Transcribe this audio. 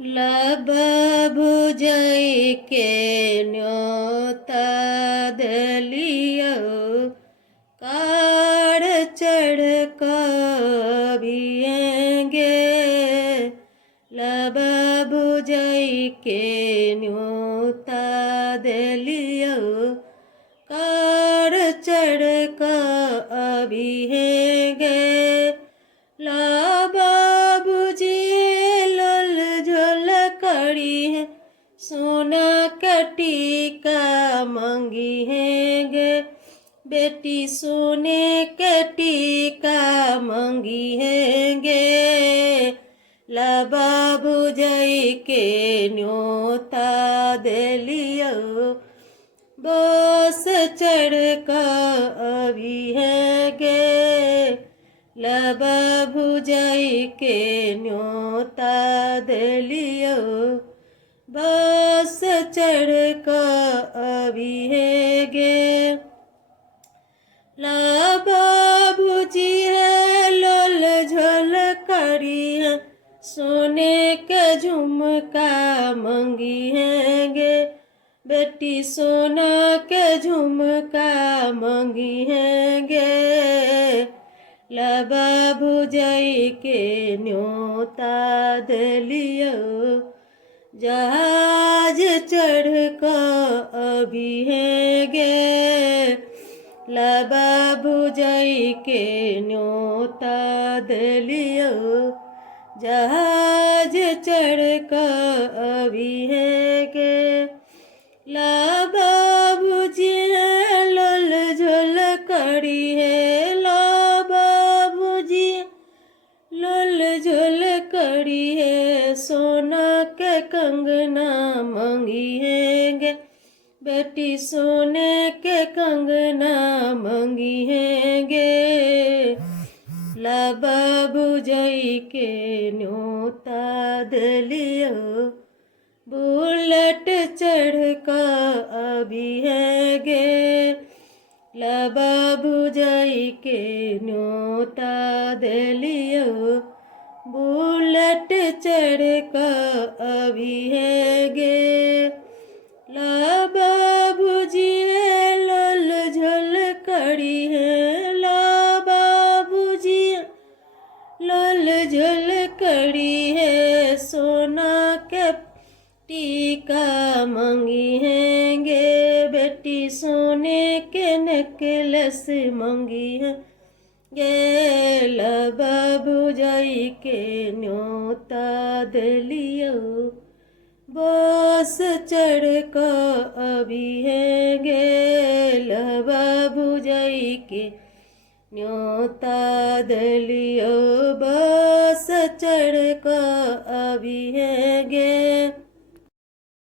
लब भुजई के न्योता दलियो काढ़ चढ़ कबियेंगे। लब भुजई के न्योता दलियो काढ़ चढ़ कबियेंगे। लाबा बुझिए लोल झोल कड़ी है सोना कटी का मंगी हैगे। बेटी सोने कटी का मंगी हैगे। लाबा बुझई के न्योता दलियो बस चढ़ का अभी हैगे। लब भुजई के न्योता दलियो बस चढ़ का अभी हैगे। लब भुजी है लोल झोल करी है सोने के झुमका मंगी हैगे। बेटी सोना के झुमका मंगी हैगे। लब भुजई के न्योता दलियो जहाज चढ़ का अभी हैगे। लब भुजई के न्योता दलियो जहाज चढ़ का अभी हैगे। लब भुजिए लोल झोल कड़ी है। लब भुजिए लोल झोल कड़ी है सोना के कंगना मंगी हैगे। बेटी सोने के कंगना मंगी हैगे। लब भुजई के न्योता दलियो बुलेट चढ़ का अभी हैगे। लब भुजई के न्योता दलियो बुलेट चढ़ का अभी हैगे। लब भुजिए लोल झोल कड़ी है। लब भुजिए लोल झोल कड़ी है सोना के टीका मंगी हैगे। बेटी सोने के नेकलेस मंगी है गे। लब भुजई के न्योता दलियो बस चढ़ का अभी हैगे। लब भुजई के न्योता दलियो बस चढ़ का अभी हैगे।